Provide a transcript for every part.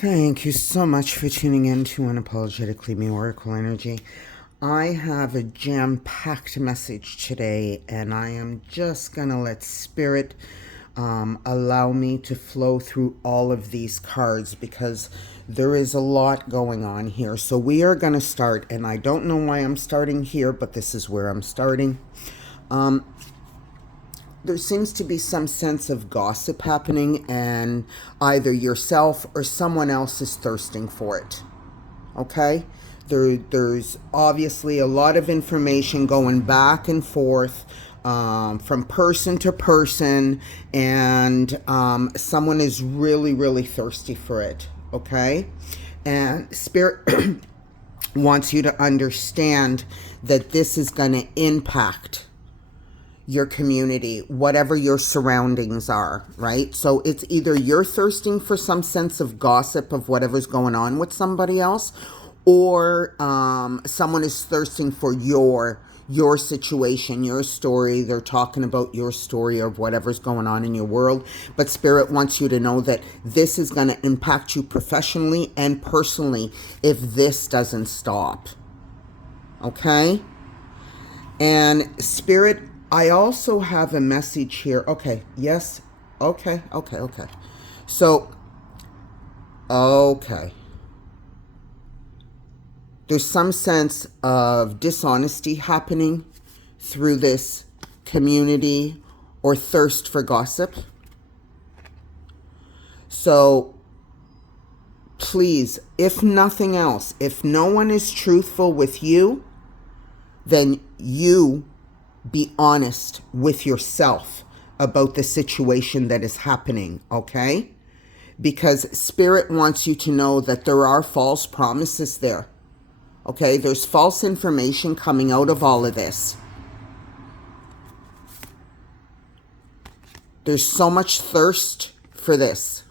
Thank you so much for tuning in to Unapologetically Me Oracle Energy. I have a jam-packed message today, and I am just going to let Spirit allow me to flow through all of these cards because there is a lot going on here. So we are going to start, and I don't know why I'm starting here, but this is where I'm starting. There seems to be some sense of gossip happening, and either yourself or someone else is thirsting for it. Okay? There's obviously a lot of information going back and forth from person to person, and someone is really, really thirsty for it. Okay? And Spirit wants you to understand that this is going to impact your community, whatever your surroundings are, right? So it's either you're thirsting for some sense of gossip of whatever's going on with somebody else, or someone is thirsting for your situation, your story. They're talking about your story of whatever's going on in your world. But Spirit wants you to know that this is going to impact you professionally and personally if this doesn't stop. Okay? And Spirit, I also have a message here. Okay, yes. Okay. So, okay. There's some sense of dishonesty happening through this community or thirst for gossip. So, please, if nothing else, if no one is truthful with you, then you be honest with yourself about the situation that is happening, okay? Because Spirit wants you to know that there are false promises there, okay? There's false information coming out of all of this. There's so much thirst for this.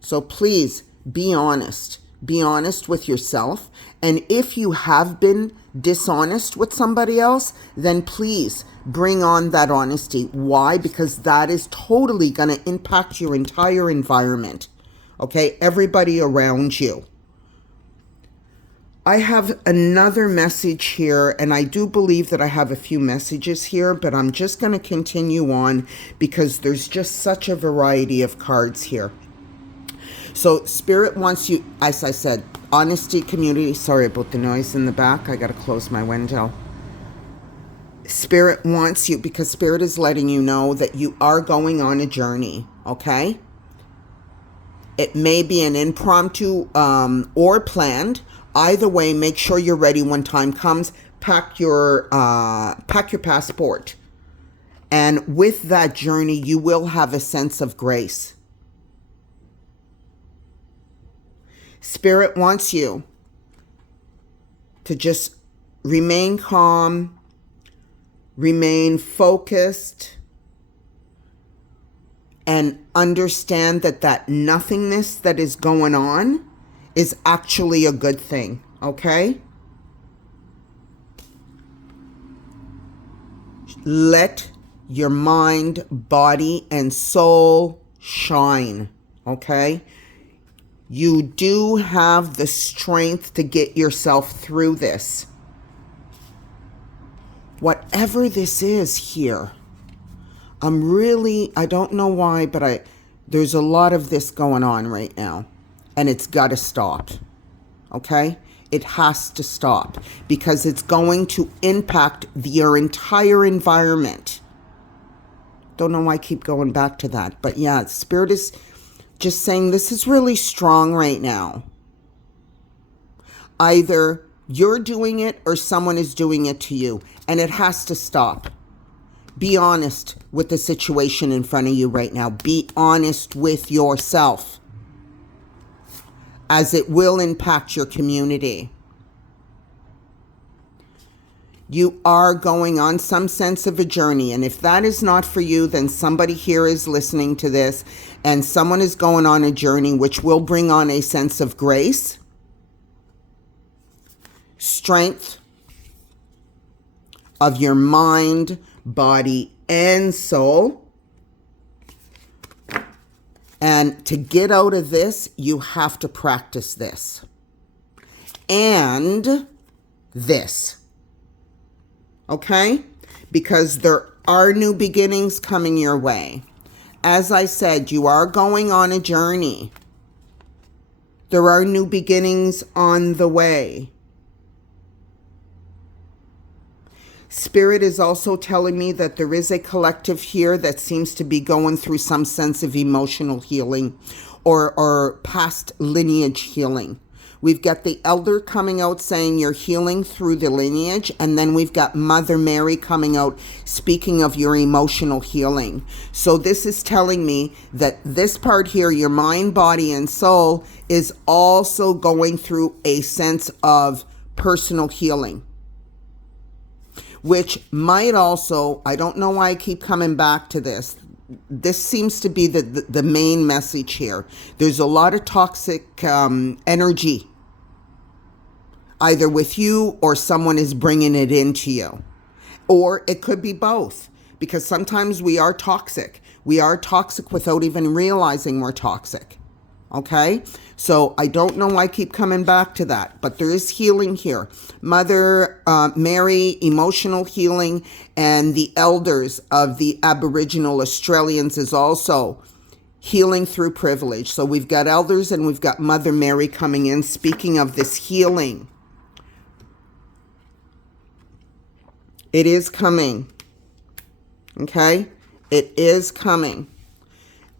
So please be honest. Be honest with yourself. And if you have been dishonest with somebody else, then please bring on that honesty. Why? Because that is totally going to impact your entire environment. Okay? Everybody around you. I have another message here, and I do believe that I have a few messages here, but I'm just going to continue on because there's just such a variety of cards here. So Spirit wants you, as I said, honesty, community. Sorry about the noise in the back. I got to close my window. Spirit wants you, because Spirit is letting you know that you are going on a journey, okay? It may be an impromptu or planned. Either way, make sure you're ready when time comes. Pack your passport. And with that journey, you will have a sense of grace. Spirit wants you to just remain calm, remain focused, and understand that that nothingness that is going on is actually a good thing, okay? Let your mind, body, and soul shine, okay? You do have the strength to get yourself through this. Whatever this is here, I don't know why, but there's a lot of this going on right now, and it's got to stop, okay? It has to stop because it's going to impact your entire environment. Don't know why I keep going back to that, but yeah, Spirit is just saying this is really strong right now. Either you're doing it or someone is doing it to you, and it has to stop. Be honest with the situation in front of you right now. Be honest with yourself, as it will impact your community. You are going on some sense of a journey, and if that is not for you, then somebody here is listening to this, and someone is going on a journey which will bring on a sense of grace, strength of your mind, body, and soul, And to get out of this, you have to practice this. And this. Okay? Because there are new beginnings coming your way. As I said, you are going on a journey. There are new beginnings on the way. Spirit is also telling me that there is a collective here that seems to be going through some sense of emotional healing or past lineage healing. We've got the elder coming out saying you're healing through the lineage, and then we've got Mother Mary coming out speaking of your emotional healing. So this is telling me that this part here, your mind, body, and soul, is also going through a sense of personal healing. Which might also, I don't know why I keep coming back to this. This seems to be the main message here. There's a lot of toxic energy, either with you or someone is bringing it into you. Or it could be both, because sometimes we are toxic. We are toxic without even realizing we're toxic. Okay? So I don't know why I keep coming back to that, but there is healing here. Mother Mary, emotional healing, and the elders of the Aboriginal Australians is also healing through privilege. So we've got elders and we've got Mother Mary coming in, speaking of this healing. It is coming. Okay? It is coming.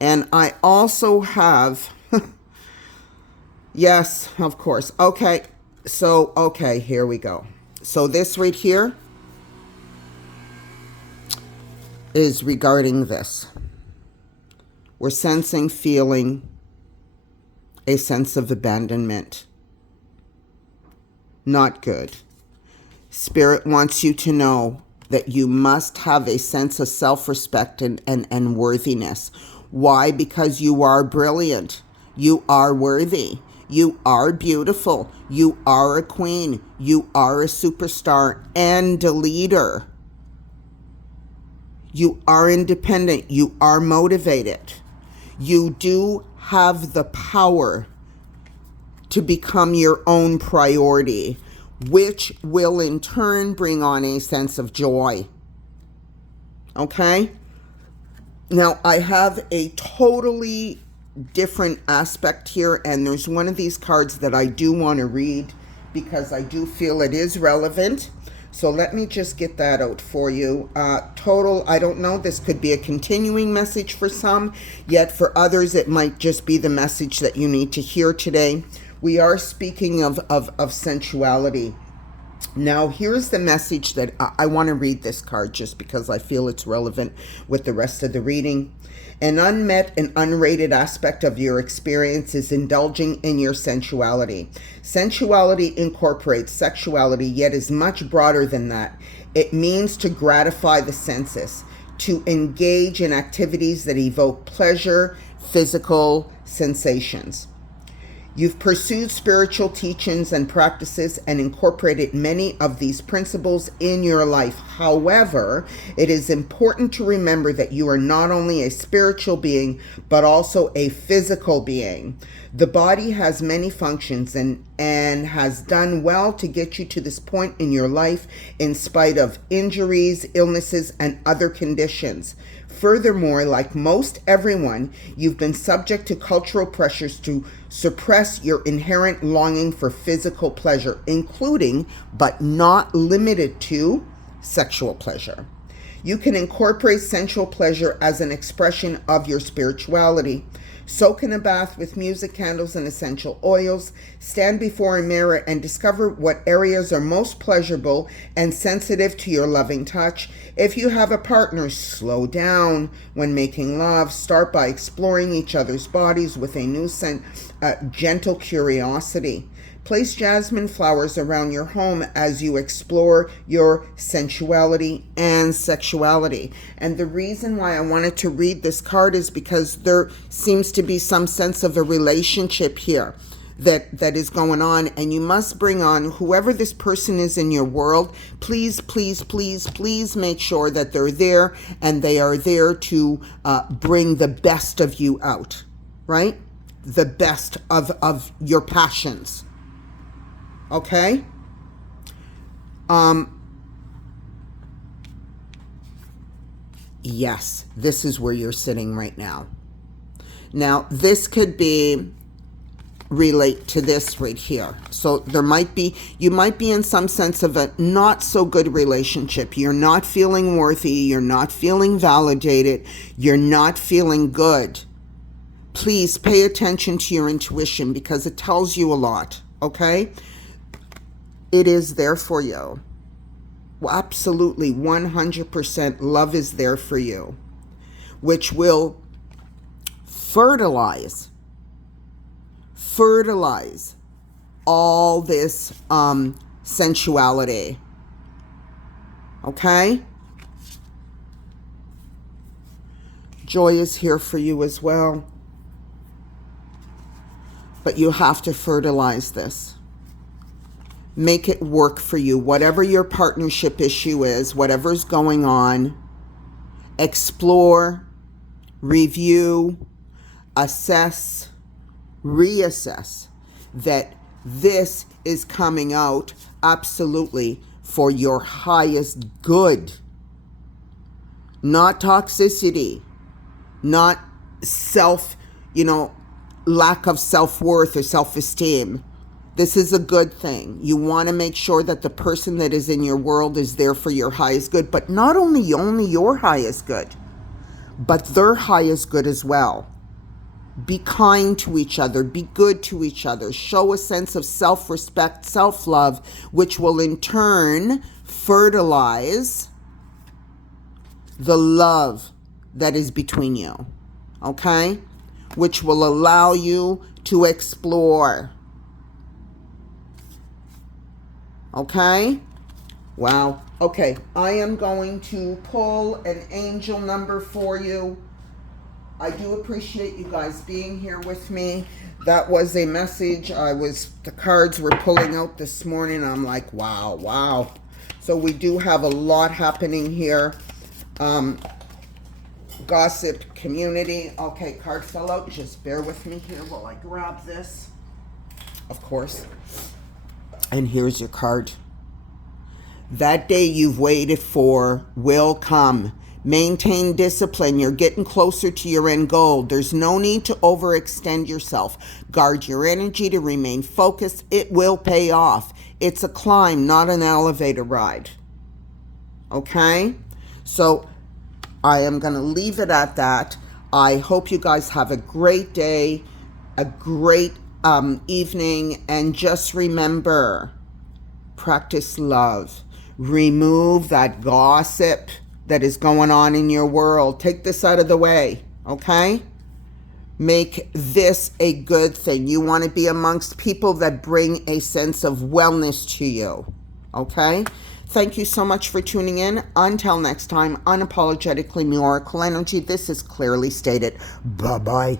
And I also have... Yes, of course. Okay, so, here we go. So this right here is regarding this. We're sensing, feeling a sense of abandonment. Not good. Spirit wants you to know that you must have a sense of self-respect and worthiness. Why? Because you are brilliant. You are worthy. You are beautiful. You are a queen. You are a superstar and a leader. You are independent. You are motivated. You do have the power to become your own priority, which will in turn bring on a sense of joy. Okay? Now, I have a totally different aspect here, and there's one of these cards that I do want to read because I do feel it is relevant. So let me just get that out for you. Total, I don't know, this could be a continuing message for some, yet for others it might just be the message that you need to hear today. We are speaking of sensuality. Now, here's the message that I want to read this card just because I feel it's relevant with the rest of the reading. An unmet and unrated aspect of your experience is indulging in your sensuality. Sensuality incorporates sexuality, yet is much broader than that. It means to gratify the senses, to engage in activities that evoke pleasure, physical sensations. You've pursued spiritual teachings and practices and incorporated many of these principles in your life. However, it is important to remember that you are not only a spiritual being, but also a physical being. The body has many functions and has done well to get you to this point in your life in spite of injuries, illnesses, and other conditions. Furthermore, like most everyone, you've been subject to cultural pressures to suppress your inherent longing for physical pleasure, including, but not limited to, sexual pleasure. You can incorporate sensual pleasure as an expression of your spirituality. Soak in a bath with music, candles, and essential oils. Stand before a mirror and discover what areas are most pleasurable and sensitive to your loving touch. If you have a partner, slow down when making love. Start by exploring each other's bodies with a new gentle curiosity. Place jasmine flowers around your home as you explore your sensuality and sexuality. And the reason why I wanted to read this card is because there seems to be some sense of a relationship here that is going on, and you must bring on whoever this person is in your world. Please, please, please, please make sure that they're there and they are there to bring the best of you out. right? The best of your passions. Okay? Yes, this is where you're sitting right now. Now, this could be relate to this right here. So you might be in some sense of a not so good relationship. You're not feeling worthy. You're not feeling validated. You're not feeling good. Please pay attention to your intuition because it tells you a lot, okay? It is there for you. Well, absolutely, 100% love is there for you, which will fertilize all this sensuality. Okay? Joy is here for you as well. But you have to fertilize this. Make it work for you. Whatever your partnership issue is, whatever's going on, explore, review, assess, reassess that this is coming out absolutely for your highest good. Not toxicity, not lack of self-worth or self-esteem. This is a good thing. You want to make sure that the person that is in your world is there for your highest good, but not only your highest good, but their highest good as well. Be kind to each other. Be good to each other. Show a sense of self-respect, self-love, which will in turn fertilize the love that is between you. Okay? Which will allow you to explore. Okay? Wow. Okay, I am going to pull an angel number for you. I do appreciate you guys being here with me. That was a message. The cards were pulling out this morning. I'm like, wow. So we do have a lot happening here. Gossip community. Okay, card fell out. Just bear with me here while I grab this. Of course. And here's your card. That day you've waited for will come. Maintain discipline. You're getting closer to your end goal. There's no need to overextend yourself. Guard your energy to remain focused. It will pay off. It's a climb, not an elevator ride. Okay? So I am going to leave it at that. I hope you guys have a great day, a great evening, and just remember, practice love. Remove that gossip that is going on in your world. Take this out of the way, okay? Make this a good thing. You want to be amongst people that bring a sense of wellness to you, okay? Thank you so much for tuning in. Until next time, unapologetically Miracle Energy. This is clearly stated. Bye-bye.